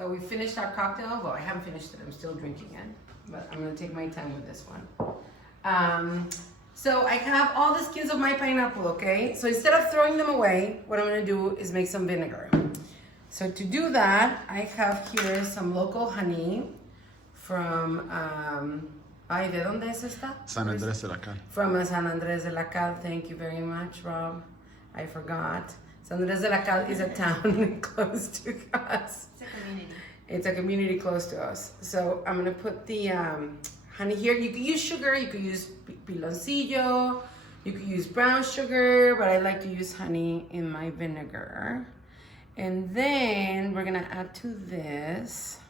So we finished our cocktail. Well, I haven't finished it. I'm still drinking it, but I'm gonna take my time with this one. So I have all the skins of my pineapple, okay? So instead of throwing them away, what I'm gonna do is make some vinegar. So to do that, I have here some local honey from, ¿de dónde es esta? San Andrés de la Cal. From San Andrés de la Cal. Thank you very much, Rob. I forgot. San Andrés de la Cal is a town close to us. It's a community. It's a community close to us. So I'm gonna put the honey here. You could use sugar, you could use piloncillo, you could use brown sugar, but I like to use honey in my vinegar. And then we're gonna add to this.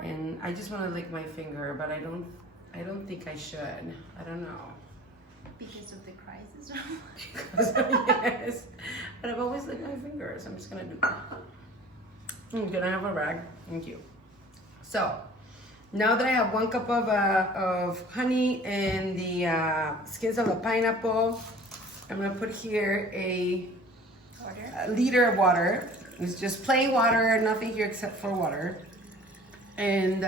And I just wanna lick my finger, but I don't think I should. I don't know. Because of the crisis. Yes. But I've always licked my fingers. I'm just gonna do that. I'm gonna have a rag. Thank you. So now that I have 1 cup of honey and the skins of the pineapple, I'm gonna put here a liter of water. It's just plain water, nothing here except for water. And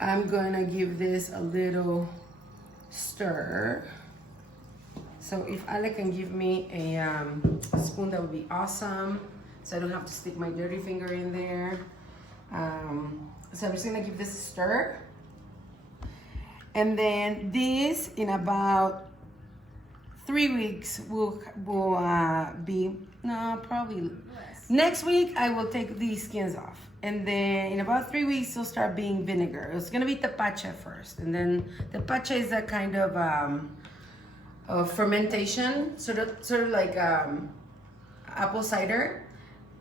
I'm gonna give this a little stir. So if Ale can give me a spoon, that would be awesome. So I don't have to stick my dirty finger in there. So I'm just gonna give this a stir. And then this, in about 3 weeks, will be, no, probably Less. next week I will take these skins off. And then in about 3 weeks, it'll start being vinegar. It's gonna be tepache first. And then tepache is a kind of fermentation, sort of like apple cider.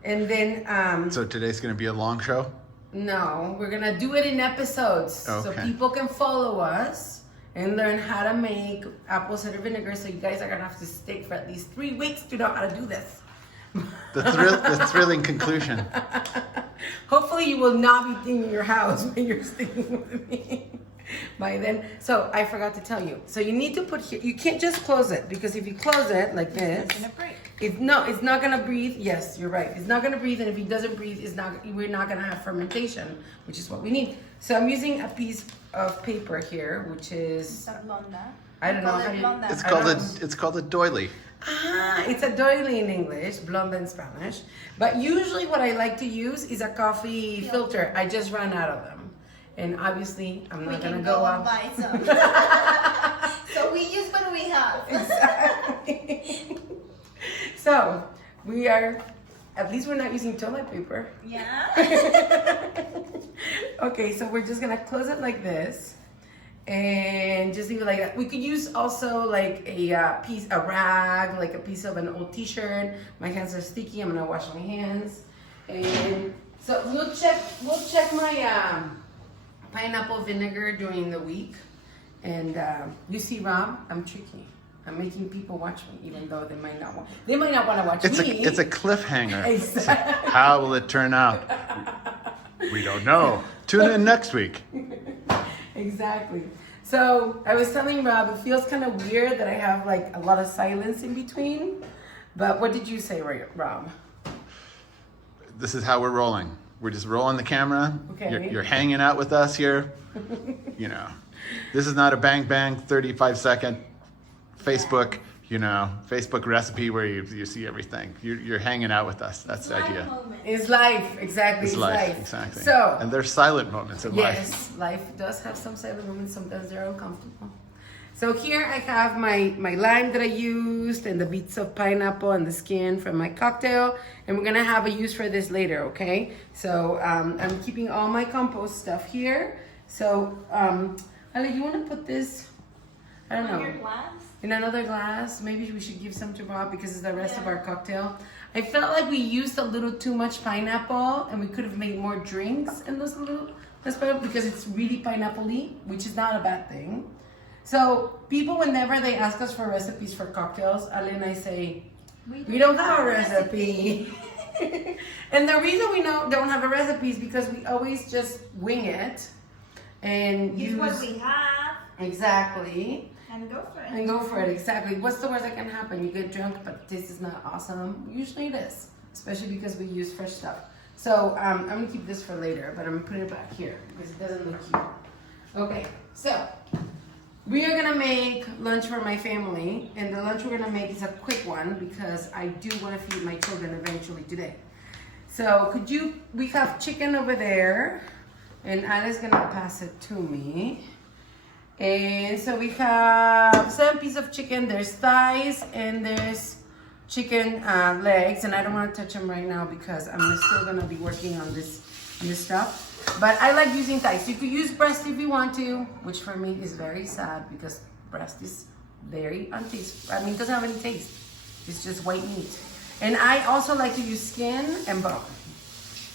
And then So today's going to be a long show? no, we're gonna do it in episodes, so Okay. people can follow us and learn how to make apple cider vinegar. So you guys are gonna have to stick for at least 3 weeks to know how to do this. The thrilling conclusion. Hopefully you will not be cleaning your house when you're sticking with me by then. So I forgot to tell you. So you need to put here, you can't just close it, because if you close it like this, It's gonna break. it's not gonna breathe. Yes, you're right. It's not gonna breathe, and if it doesn't breathe, we're not gonna have fermentation, which is what we need. So I'm using a piece of paper here, which is, It's a blonda. I don't know Call how it you- blonda. It's called a doily. it's a doily in English, blonda in Spanish. But usually what I like to use is a coffee filter. I just ran out of them. And obviously, I'm We not gonna can go go and out. buy some. So we use what we have. Exactly. So we are, at least we're not using toilet paper. Yeah. Okay, so we're just gonna close it like this and just leave it like that. We could use also like a rag, like a piece of an old t-shirt. My hands are sticky, I'm gonna wash my hands. And so we'll check my pineapple vinegar during the week. And you see, Rob, I'm tricky. I'm making people watch me, even though they might not want to watch me. It's a cliffhanger. Exactly. How will it turn out? We don't know. Tune in next week. Exactly. So I was telling Rob, it feels kind of weird that I have like a lot of silence in between. But what did you say, Rob? This is how we're rolling. We're just rolling the camera. Okay. You're hanging out with us here. You know, this is not a bang bang 35-second Facebook, Facebook recipe where you see everything. You're hanging out with us. That's the idea. It's life, exactly. It's life, exactly. So, and there's silent moments in life. yes, life does have some silent moments. Sometimes they're uncomfortable. So here I have my lime that I used and the bits of pineapple and the skin from my cocktail. And we're gonna have a use for this later, okay? So I'm keeping all my compost stuff here. So, Ale, you wanna put this, I don't know. Your glass? In another glass. Maybe we should give some to Rob because it's the rest of our cocktail. I felt like we used a little too much pineapple and we could have made more drinks in this little because it's really pineapple-y, which is not a bad thing. So people, whenever they ask us for recipes for cocktails, Ale and I say, we don't have a recipe. And the reason we don't have a recipe is because we always just wing it and Use use what we have exactly. and go for it. And go for it, exactly. What's the worst that can happen? You get drunk, but this is not awesome. Usually it is, especially because we use fresh stuff. So I'm gonna keep this for later, but I'm gonna put it back here because it doesn't look cute. Okay, so we are gonna make lunch for my family, and the lunch we're gonna make is a quick one because I do want to feed my children eventually today. So we have chicken over there, and Anna's gonna pass it to me. And so we have 7 pieces of chicken. There's thighs and there's chicken legs, and I don't want to touch them right now because I'm still gonna be working on this stuff. But I like using thighs. You could use breast if you want to, which for me is very sad because breast is very untasteful. I mean, it doesn't have any taste. It's just white meat. And I also like to use skin and bone.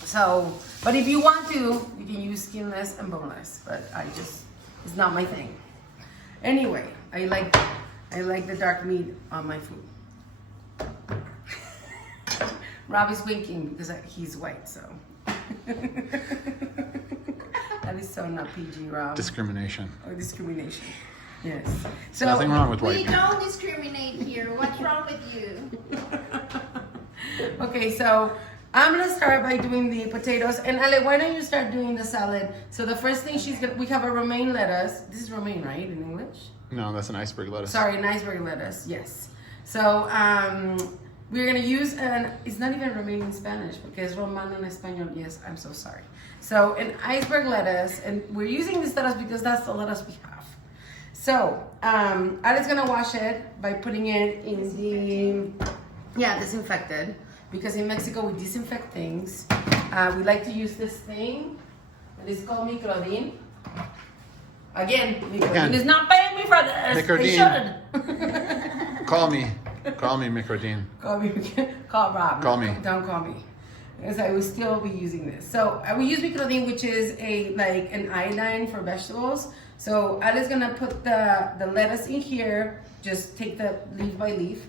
So, but if you want to, you can use skinless and boneless. But it's not my thing. Anyway, I like the dark meat on my food. Rob is winking because he's white, so. That is so not PG, Rob. Discrimination. Or discrimination. Yes. So Nothing wrong with white We people. don't discriminate here. What's wrong with you? Okay, so I'm gonna start by doing the potatoes. And Ale, why don't you start doing the salad? So the first thing we have a romaine lettuce. This is romaine, right, in English? No, that's an iceberg lettuce. Sorry, an iceberg lettuce, yes. So we're gonna use it's not even romaine in Spanish because romano en español, yes, I'm so sorry. So an iceberg lettuce, and we're using this lettuce because that's the lettuce we have. So Ale's gonna wash it by putting it in disinfected, because in Mexico we disinfect things. We like to use this thing, and it's called microdin. Again, microdin is not paying me for this. Microdin. They should. Call me Microdin. Call Rob. Call me. Don't call me. Because I will still be using this. So we use microdin, which is an iodine for vegetables. So Ali's gonna put the lettuce in here. Just take the leaf by leaf,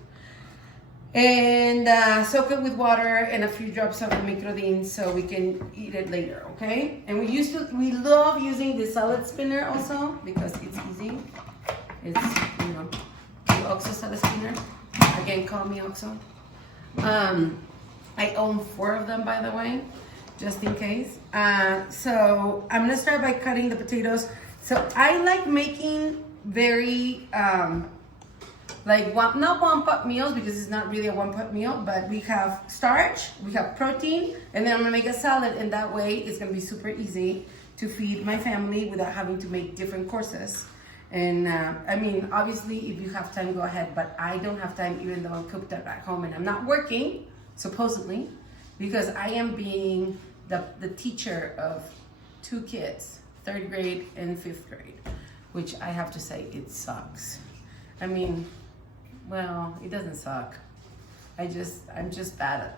and soak it with water and a few drops of the microdin so we can eat it later. Okay? And we love using the salad spinner also because it's easy. It's the Oxo salad spinner. Again, call me Oxo. I own 4 of them, by the way, just in case. So I'm gonna start by cutting the potatoes. So I like making very, not one-pot meals because it's not really a one-pot meal, but we have starch, we have protein, and then I'm gonna make a salad, and that way it's gonna be super easy to feed my family without having to make different courses. And I mean, obviously, if you have time, go ahead, but I don't have time even though I'm cooked up at home and I'm not working, supposedly, because I am being the teacher of 2 kids, 3rd grade and 5th grade, which I have to say, it sucks. I mean, well, it doesn't suck. I'm just bad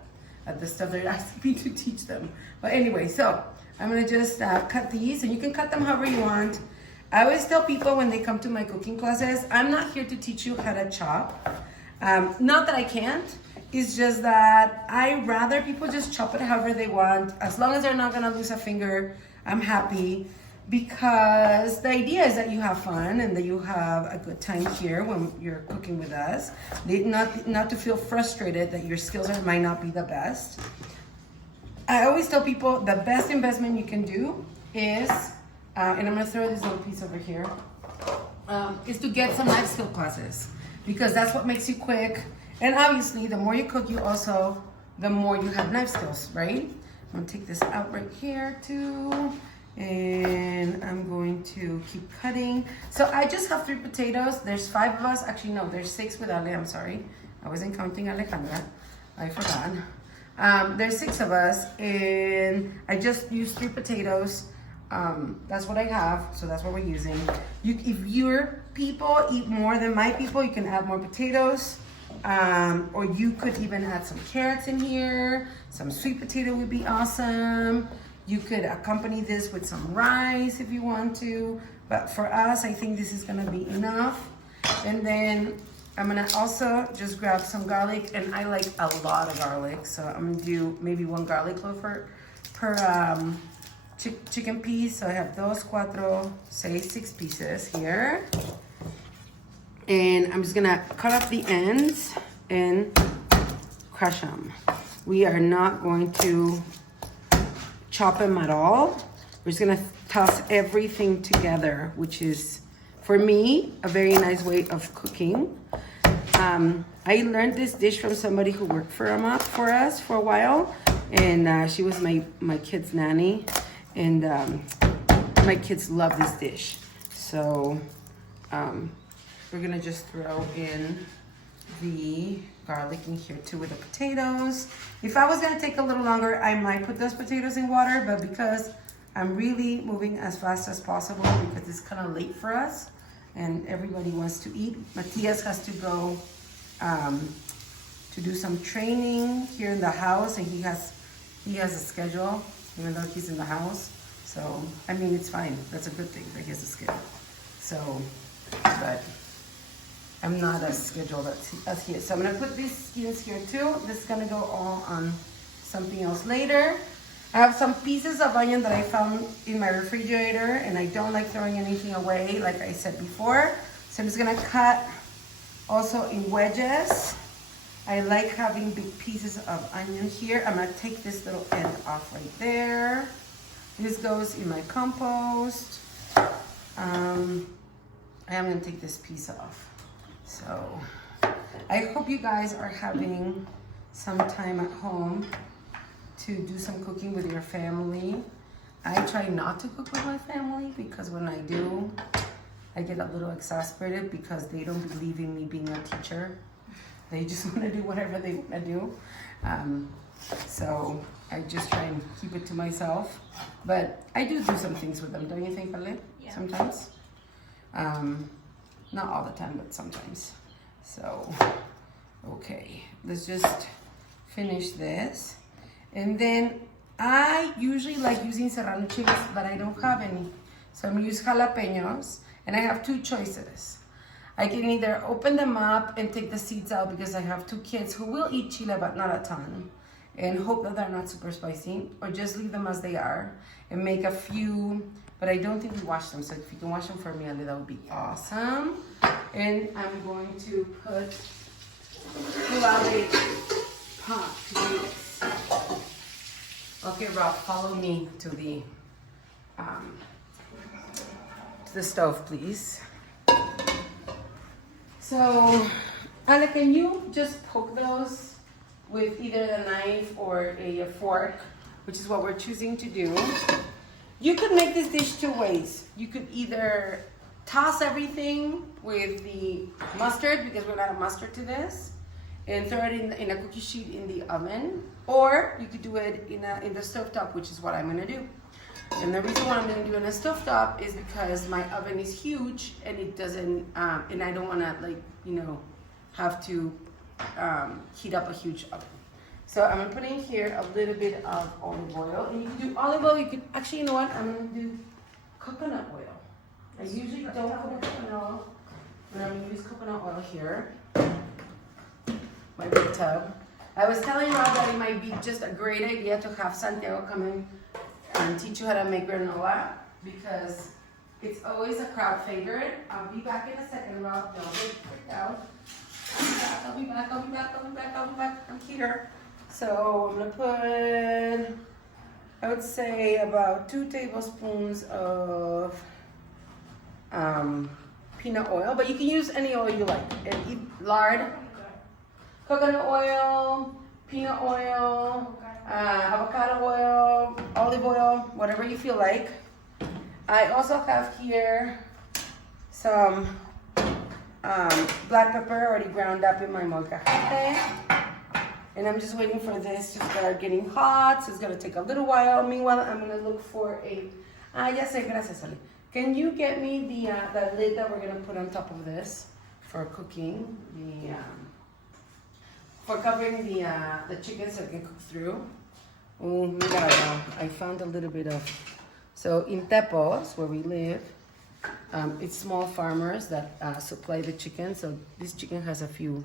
at the stuff they're asking me to teach them. But anyway, so I'm gonna just cut these, and you can cut them however you want. I always tell people when they come to my cooking classes, I'm not here to teach you how to chop. Not that I can't, it's just that I rather people just chop it however they want. As long as they're not gonna lose a finger, I'm happy. Because the idea is that you have fun and that you have a good time here when you're cooking with us. Not to feel frustrated that your skills might not be the best. I always tell people the best investment you can do is, and I'm gonna throw this little piece over here, is to get some life skill classes. Because that's what makes you quick. And obviously, the more you cook, the more you have knife skills, right? I'm gonna take this out right here too. And I'm going to keep cutting. So I just have 3 potatoes. There's 5 of us. Actually, no, there's 6 with Ale. I'm sorry. I wasn't counting Alejandra. I forgot. There's 6 of us, and I just used 3 potatoes. That's what I have, so that's what we're using. If your people eat more than my people, you can add more potatoes. Or you could even add some carrots in here. Some sweet potato would be awesome. You could accompany this with some rice if you want to. But for us, I think this is gonna be enough. And then I'm gonna also just grab some garlic, and I like a lot of garlic. So I'm gonna do maybe 1 garlic clove per chicken piece. So I have 6 pieces here. And I'm just gonna cut off the ends and crush them. We are not going to chop them at all. We're just gonna toss everything together, which is, for me, a very nice way of cooking. I learned this dish from somebody who worked for us for a while, and she was my kid's nanny, and my kids love this dish. So we're gonna just throw in the garlic in here too with the potatoes. If I was gonna take a little longer, I might put those potatoes in water, but because I'm really moving as fast as possible because it's kind of late for us and everybody wants to eat. Matias has to go to do some training here in the house, and he has a schedule even though he's in the house. So I mean, it's fine. That's a good thing that he has a schedule. So, but I'm not as scheduled as he is. So I'm gonna put these skins here too. This is gonna go all on something else later. I have some pieces of onion that I found in my refrigerator, and I don't like throwing anything away, like I said before. So I'm just gonna cut also in wedges. I like having big pieces of onion here. I'm gonna take this little end off right there. This goes in my compost. I am gonna take this piece off. So I hope you guys are having some time at home to do some cooking with your family. I try not to cook with my family because when I do, I get a little exasperated because they don't believe in me being a teacher. They just want to do whatever they want to do. So I just try and keep it to myself. But I do some things with them, don't you think, Ale? Yeah. Sometimes. Not all the time, but sometimes. So, okay, let's just finish this. And then I usually like using serrano chilies, but I don't have any. So I'm gonna use jalapenos, and I have two choices. I can either open them up and take the seeds out because I have two kids who will eat chile, but not a ton, and hope that they're not super spicy, or just leave them as they are and make a few, but I don't think we wash them. So if you can wash them for me, Ali, that would be awesome. And I'm going to put pot to mix. Okay, Rob, follow me to the stove, please. So, Ale, can you just poke those with either a knife or a fork, which is what we're choosing to do. You could make this dish two ways. You could either toss everything with the mustard, because we're gonna add mustard to this, and throw it in a cookie sheet in the oven, or you could do it in the stovetop, which is what I'm gonna do. And the reason why I'm gonna do it in a stovetop is because my oven is huge and it doesn't, and I don't wanna have to heat up a huge oven. So I'm gonna put in here a little bit of olive oil, and you can do olive oil. You could actually, you know what? I'm gonna do coconut oil. I usually don't put coconut oil, but I'm gonna use coconut oil here. My big tub. I was telling Rob that it might be just a great idea to have Santiago come in and teach you how to make granola, because it's always a crowd favorite. I'll be back in a second, Rob. Don't get freaked out. I'll be back. I'm here. So I'm gonna put, I would say about 2 tablespoons of peanut oil, but you can use any oil you like. And lard, coconut oil, peanut oil, avocado oil, olive oil, whatever you feel like. I also have here some black pepper already ground up in my molcajete. And I'm just waiting for this to start getting hot, so it's gonna take a little while. Meanwhile, I'm gonna look for a, ya sé, gracias, Ale. Can you get me the lid that we're gonna put on top of this for cooking, for covering the chicken so it can cook through? Oh, mira, I found a little bit of, so in Tepos, where we live, it's small farmers that supply the chicken. So this chicken has a few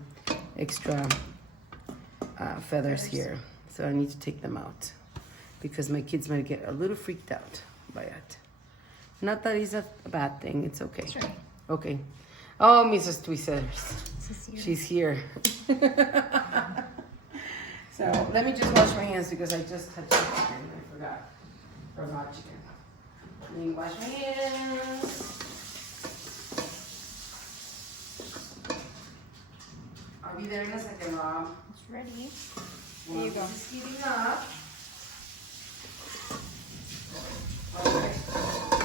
extra feathers here. So I need to take them out because my kids might get a little freaked out by it. Not that it's a bad thing, it's okay. That's right. Okay. Oh, Mrs. Tweezers. She's here. So let me just wash my hands because I just touched it and I forgot. for raw chicken. Let me wash my hands. I'll be there in a second, Rob. It's ready. There you go. This is heating up. Okay.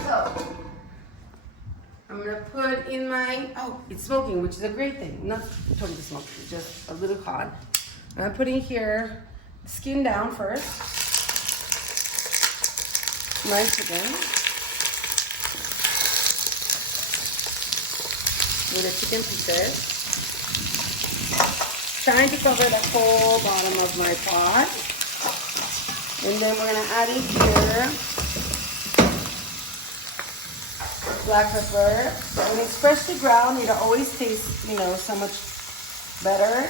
So, I'm gonna put in my, oh, it's smoking, which is a great thing. Not totally smoking, just a little hot. I'm gonna put in here, skin down first. My chicken. With the chicken pieces. Trying to cover the whole bottom of my pot. And then we're gonna add in here black pepper. When it's freshly ground, it always tastes, you know, so much better.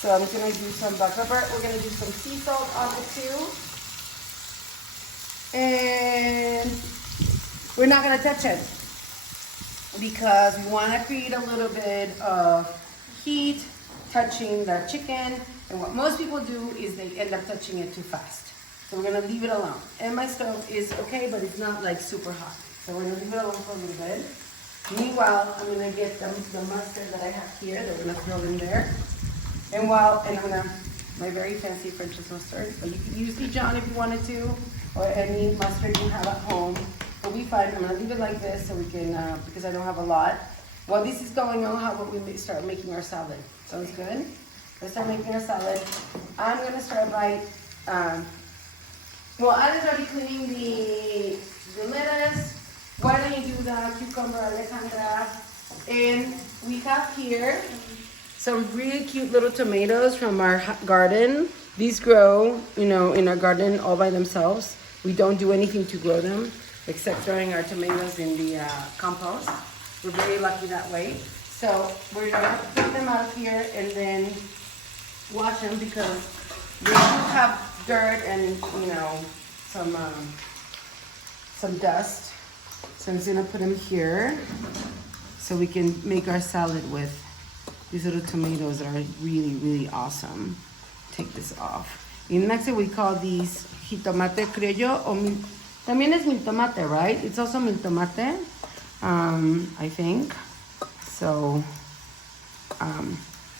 So I'm gonna do some black pepper. We're gonna do some sea salt on it too. And we're not gonna touch it because we wanna create a little bit of heat touching the chicken. And what most people do is they end up touching it too fast. So we're gonna leave it alone. And my stove is okay, but it's not like super hot. So we're gonna leave it alone for a little bit. Meanwhile, I'm gonna get the mustard that I have here that we're gonna throw in there. And I'm gonna, my very fancy French's mustard, but you can use Dijon if you wanted to, or any mustard you have at home. It'll be fine. I'm gonna leave it like this so we can, because I don't have a lot. While this is going on, how about we start making our salad? Sounds good? Let's start making our salad. I'm gonna start by, well, Ale's already cleaning the lettuce. Why don't you do the cucumber, Alejandra? And we have here some really cute little tomatoes from our garden. These grow, you know, in our garden all by themselves. We don't do anything to grow them except throwing our tomatoes in the compost. We're very lucky that way. So we're gonna put them out here and then wash them because they do have dirt and, you know, some dust. So I'm just gonna put them here so we can make our salad with these little tomatoes that are really, really awesome. Take this off. In Mexico, we call these jitomate criollo o también es mil tomate, right? It's also mil tomate, I think. So,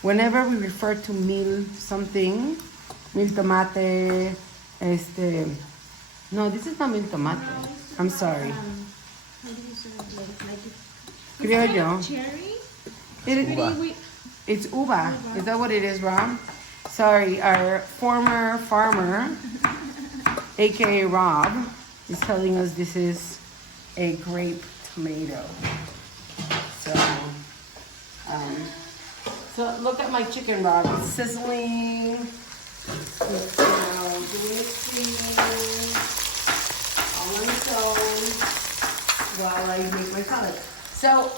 whenever we refer to mil something, mil tomate, no, this is not mil tomate. I'm sorry. How do you say it? Criollo. Cherry? It's uva. Is that what it is, Rob? Sorry, our former farmer, aka Rob, is telling us this is a grape tomato. So look at my chicken, Rob. It's sizzling. It's, you know, doing its thing all on its own while I make my salad. So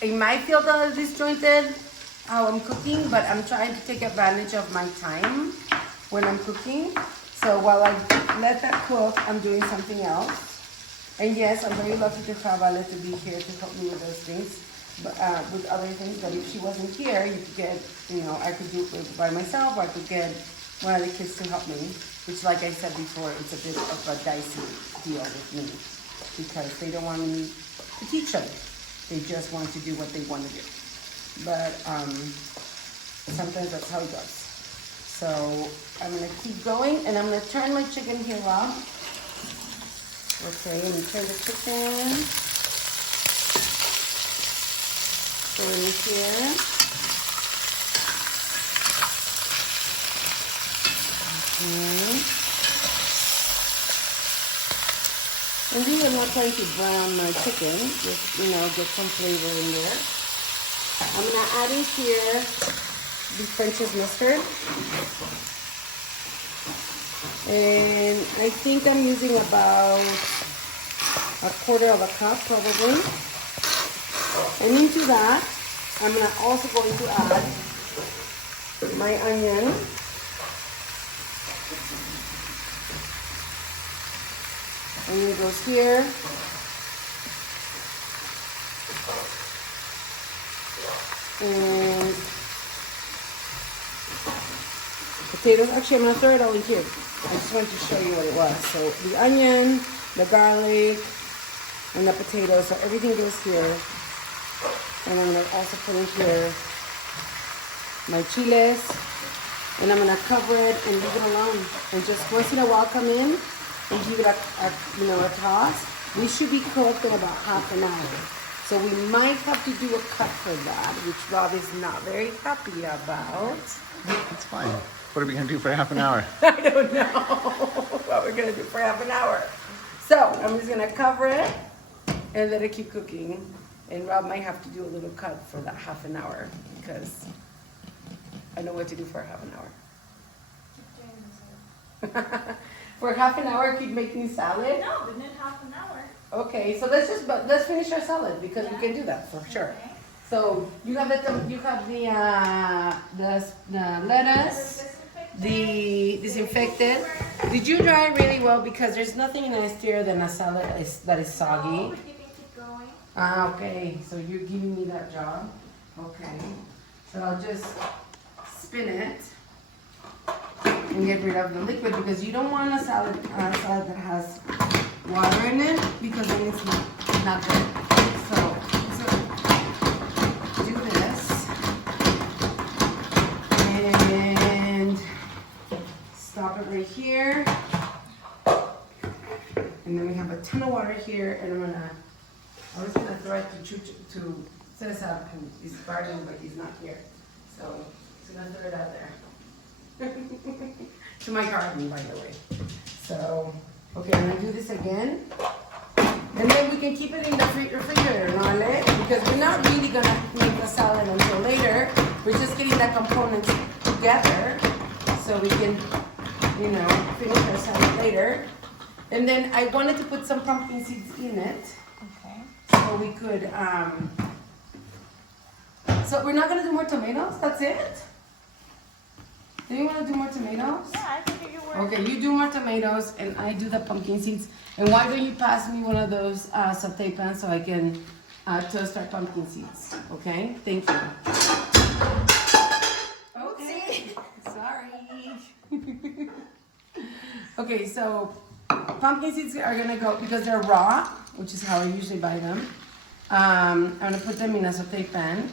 it might feel a little disjointed how I'm cooking, but I'm trying to take advantage of my time when I'm cooking. So while I let that cook, I'm doing something else. And yes, I'm very lucky to have Ale to be here to help me with those things, but with other things. But if she wasn't here, you could get, you know, I could do it by myself, or I could get one of the kids to help me. Which, like I said before, it's a bit of a dicey deal with me because they don't want me to teach them. They just want to do what they want to do. But sometimes that's how it goes. So I'm gonna keep going and I'm gonna turn my chicken here off. Okay, I'm gonna turn the chicken. Go in here. Okay. And these are not trying to brown my chicken, just, you know, get some flavor in there. I'm gonna add in here the French's mustard. And I think I'm using about a quarter of a cup probably. And into that, I'm also going to add my onion. Onion goes here. And potatoes. Actually, I'm gonna throw it all in here. I just wanted to show you what it was. So the onion, the garlic, and the potatoes. So everything goes here. And I'm gonna also put in here my chiles. And I'm gonna cover it and leave it alone. And just once in a while come in and give it a toss. We should be cooked in about half an hour. So we might have to do a cut for that, which Rob is not very happy about. It's fine. What are we gonna do for half an hour? I don't know what we're gonna do for half an hour. So I'm just gonna cover it and let it keep cooking. And Rob might have to do a little cut for that half an hour because I know what to do for half an hour. For half an hour, keep making salad? No, we need half an hour. Okay, so let's finish our salad because we can do that for sure. Okay. So you have the lettuce, the disinfected. Did you dry it really well? Because there's nothing nastier than a salad that is soggy. Oh, we can keep going. Ah, okay. So you're giving me that job. Okay. So I'll just spin it and get rid of the liquid because you don't want a salad that has water in it because then it's not good. So do this and stop it right here. And then we have a ton of water here, and I was gonna throw it to Cesar, who is gardening, but he's not here. So he's gonna throw it out there. To my garden, by the way. So, okay, I'm gonna do this again. And then we can keep it in the refrigerator, no, Ale? Because we're not really gonna make the salad until later. We're just getting the components together so we can, finish our salad later. And then I wanted to put some pumpkin seeds in it. Okay. So we could, so we're not gonna do more tomatoes? That's it? Do you want to do more tomatoes? Yeah, I think you were. Okay, you do more tomatoes and I do the pumpkin seeds. And why don't you pass me one of those saute pans so I can toast our pumpkin seeds? Okay, thank you. Okay, sorry. Okay, so pumpkin seeds are gonna go, because they're raw, which is how I usually buy them. I'm gonna put them in a saute pan.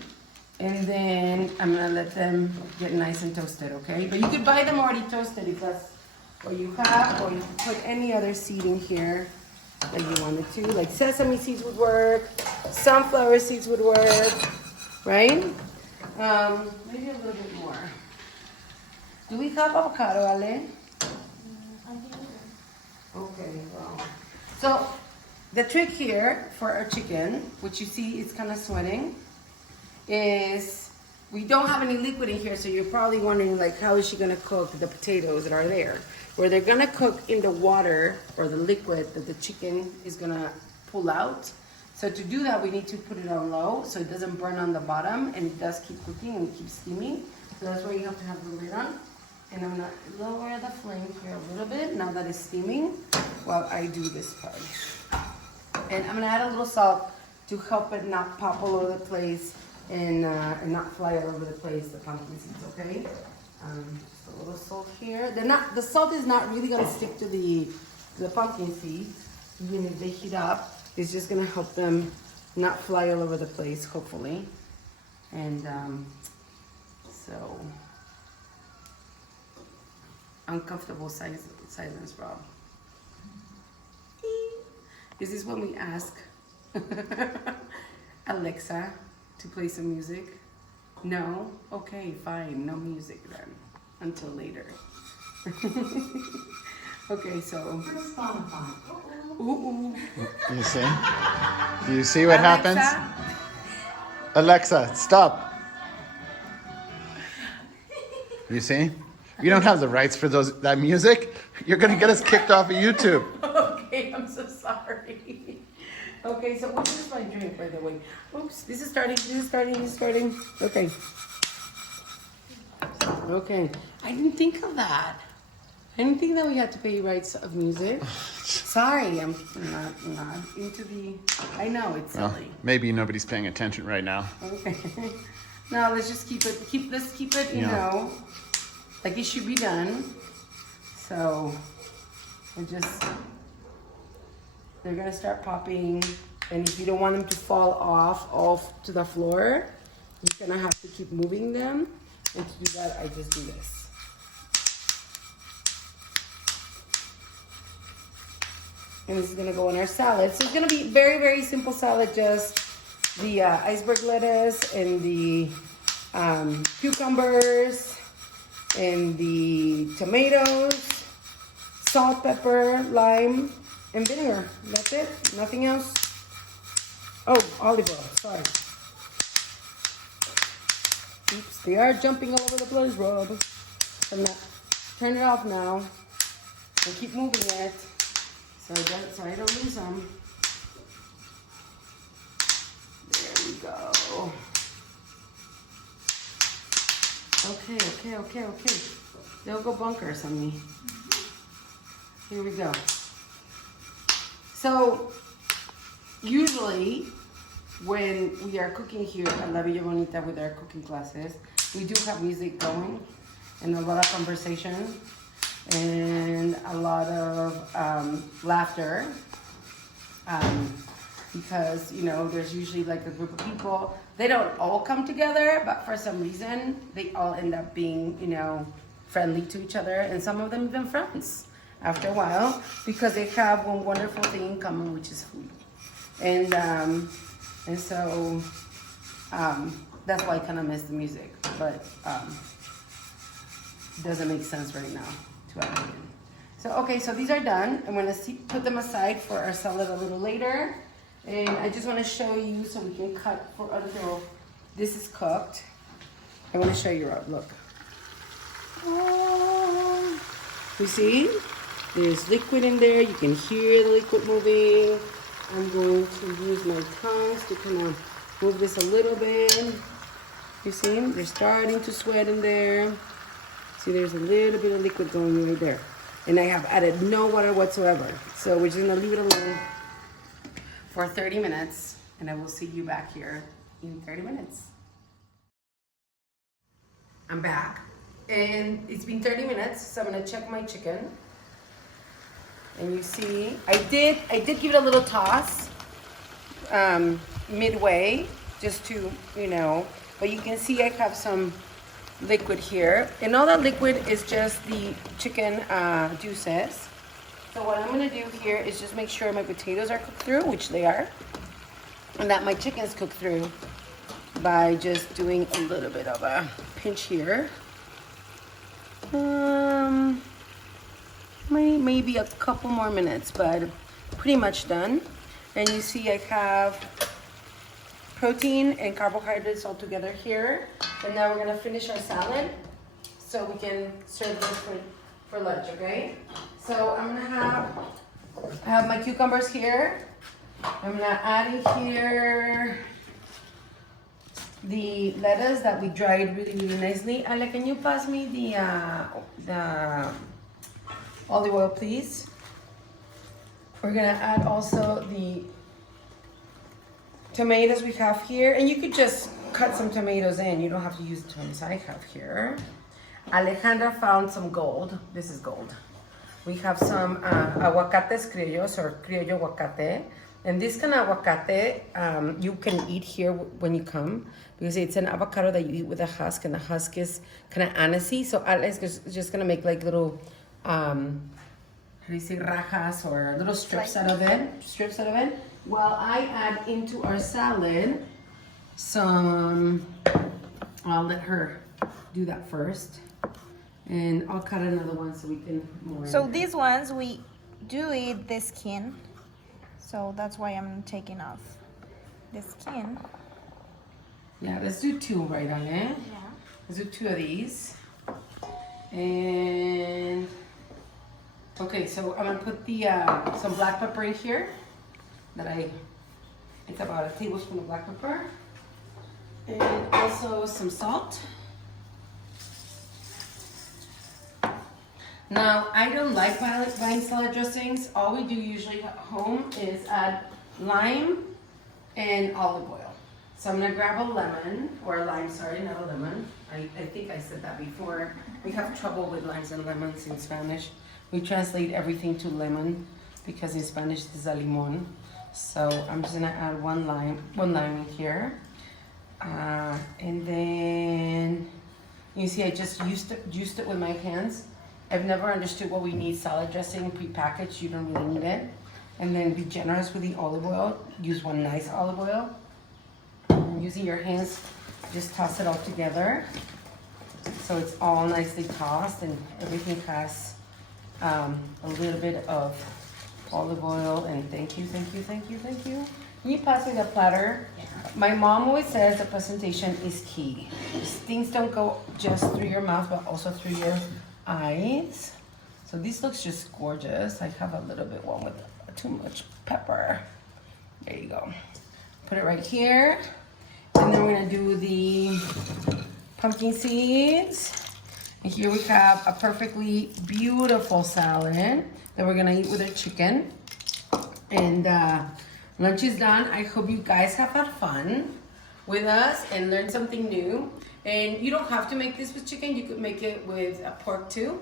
And then I'm gonna let them get nice and toasted, okay? But you could buy them already toasted if that's what you have, or you can put any other seed in here that you wanted to. Like sesame seeds would work, sunflower seeds would work, right? Maybe a little bit more. Do we have avocado, Ale? I think you were. Okay, well. So the trick here for our chicken, which you see it's kind of sweating, is we don't have any liquid in here, so you're probably wondering like how is she gonna cook the potatoes that are there? Where they're gonna cook in the water or the liquid that the chicken is gonna pull out. So to do that, we need to put it on low so it doesn't burn on the bottom and it does keep cooking and keep steaming. So that's why you have to have the lid on. And I'm gonna lower the flame here a little bit now that it's steaming while I do this part. And I'm gonna add a little salt to help it not pop all over the place and not fly all over the place, the pumpkin seeds, okay? Just a little salt here. The salt is not really gonna stick to the pumpkin seeds, even if they heat up. It's just gonna help them not fly all over the place, hopefully. And so, uncomfortable silence, Rob. This is when we ask Alexa to play some music. No? Okay, fine, no music then, until later. Okay, so. Ooh. You see? Do you see what happens? Alexa, stop. You see? You don't have the rights for that music. You're gonna get us kicked off of YouTube. Okay, I'm so sorry. Okay, so what is my drink, by the way? Oops, this is starting. Okay. Okay, I didn't think of that. I didn't think that we had to pay rights of music. Sorry, I'm not into the. I know it's Well, silly. maybe nobody's paying attention right now. Okay. No, let's just keep it. Let's keep it. You Yeah. know. like it should be done. So they're gonna start popping, and if you don't want them to fall off to the floor, you're gonna have to keep moving them. And to do that, I just do this. And this is gonna go in our salad. So it's gonna be very, very simple salad, just the iceberg lettuce and the cucumbers and the tomatoes, salt, pepper, lime, and vinegar. That's it. Nothing else. Oh, olive oil. Sorry. Oops, they are jumping all over the place, Rob. I'm not. Turn it off now and keep moving it so I don't lose them. There we go. Okay. They'll go bonkers on me. Here we go. So, usually, when we are cooking here at La Villa Bonita with our cooking classes, we do have music going and a lot of conversation and a lot of laughter. Because, you know, there's usually like a group of people. They don't all come together, but for some reason, they all end up being, you know, friendly to each other, and some of them even friends after a while, because they have one wonderful thing in common, which is food. And so that's why I kind of miss the music, but it doesn't make sense right now to add it in. So, okay, so these are done. I'm gonna put them aside for our salad a little later. And I just wanna show you so we can cut for until this is cooked. I wanna show you, look. Oh, you see? There's liquid in there. You can hear the liquid moving. I'm going to use my tongs to kind of move this a little bit. You see? They're starting to sweat in there. See, there's a little bit of liquid going right there. And I have added no water whatsoever. So we're just gonna leave it alone for 30 minutes. And I will see you back here in 30 minutes. I'm back. And it's been 30 minutes, so I'm gonna check my chicken. And you see, I did give it a little toss midway, just to, you know, but you can see I have some liquid here. And all that liquid is just the chicken juices. So what I'm gonna do here is just make sure my potatoes are cooked through, which they are, and that my chicken's cooked through by just doing a little bit of a pinch here. Maybe a couple more minutes, but pretty much done. And you see I have protein and carbohydrates all together here. And now we're gonna finish our salad so we can serve this for lunch, okay? So I'm gonna have my cucumbers here. I'm gonna add in here the lettuce that we dried really, really nicely. Ale, can you pass me the olive oil, please? We're gonna add also the tomatoes we have here, and you could just cut some tomatoes in. You don't have to use the tomatoes I have here. Alejandra found some gold. This is gold. We have some aguacates criollos, or criollo aguacate. And this kind of aguacate, you can eat here when you come, because it's an avocado that you eat with a husk, and the husk is kind of anisey. So Alex is just gonna make like little, how do you say, rajas, or little strips out of it. While I add into our salad some, I'll let her do that first. And I'll cut another one so we can more. So these ones, we do eat the skin. So that's why I'm taking off the skin. Yeah, let's do two, right, Ale? Yeah. Let's do two of these. And, okay, so I'm gonna put the some black pepper in here. It's about a tablespoon of black pepper. And also some salt. Now, I don't like buying salad dressings. All we do usually at home is add lime and olive oil. So I'm gonna grab a lemon, or a lime, sorry, not a lemon. I think I said that before. We have trouble with limes and lemons in Spanish. We translate everything to lemon because in Spanish it's a limon. So I'm just gonna add one lime in here. And then, you see I just juiced it with my hands. I've never understood why we need salad dressing prepackaged. You don't really need it. And then be generous with the olive oil. Use one nice olive oil. And using your hands, just toss it all together. So it's all nicely tossed and everything has a little bit of olive oil. And thank you. Can you pass me the platter? My mom always says the presentation is key. Things don't go just through your mouth, but also through your eyes. So this looks just gorgeous. I have a little bit one with too much pepper. There you go. Put it right here. And then we're gonna do the pumpkin seeds. And here we have a perfectly beautiful salad that we're gonna eat with our chicken. And lunch is done. I hope you guys have had fun with us and learned something new. And you don't have to make this with chicken. You could make it with pork too.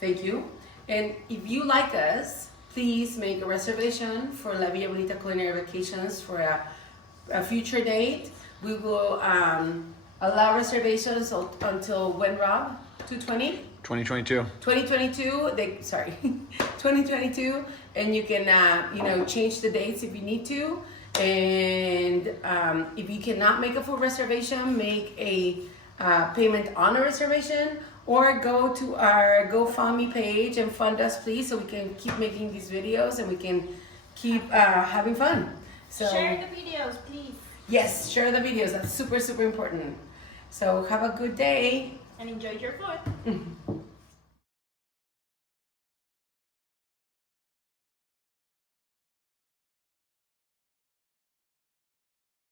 Thank you. And if you like us, please make a reservation for La Villa Bonita Culinary Vacations for a future date. We will allow reservations until when, Rob? 220? 2022. 2022, 2022, and you can, change the dates if you need to. And if you cannot make a full reservation, make a payment on a reservation, or go to our GoFundMe page and fund us, please, so we can keep making these videos and we can keep having fun. So share the videos, please. Yes, share the videos. That's super, super important. So have a good day. And enjoy your food.